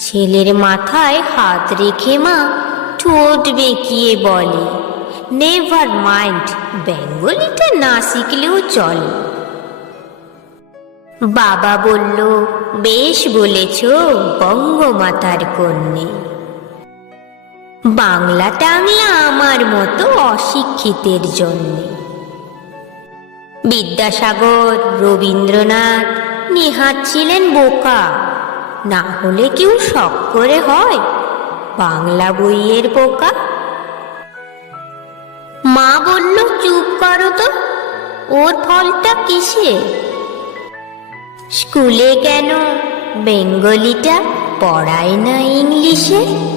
ছেলের মাথায় হাত রেখে মা ঠোঁট বেঁকিয়ে বলে নেভার মাইন্ড বেঙ্গলিটা না শিখলেও চলে। বাবা বলল, বেশ বলেছ, বঙ্গমাতার কন্যে। বাংলা টাংলা আমার মতো অশিক্ষিতের জন্যে। বিদ্যাসাগর, রবীন্দ্রনাথ, নেহাত ছিলেন বোকা। না হলে কেউ শখ করে হয়। বাংলা বইয়ের পোকা মা বলল, চুপ করো তো। ওর ফলটা কিসে? স্কুলে কেন? বেঙ্গলিটা পড়ায় না ইংলিশে।